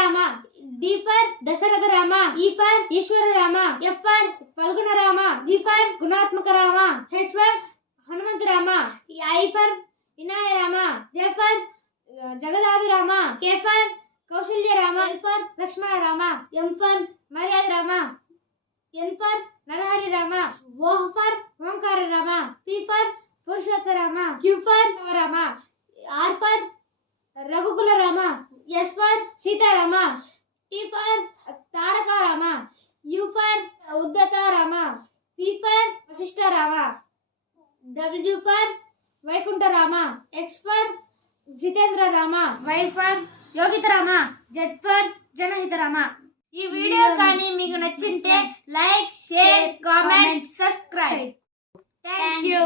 Rama. D for Dasharatha Rama. E for Eshwara Rama. F for Phalguna Rama. G for గుణాత్మక Rama. H for Hanumantha Rama. I for వినాయ Rama. J for జగదాభి Rama. K for Kausalya Rama. L for Lakshmana Rama. M for మర్యాద Rama. N for Narahari Rama. O for Omkara Rama. P for Purushottam Rama. Q for Rama. R for రఘుకుల Rama. S for Sitarama. T for Taraka Rama. U for ఉద్దత Rama. P for Vashishtha Rama. W for Vaikuntha Rama. X for Jitendra Rama. Y for Yogita Rama. Z for జనహిత Rama. ఈ video కానీ మీకు నచ్చింటే like, share, comment, subscribe. Thank you.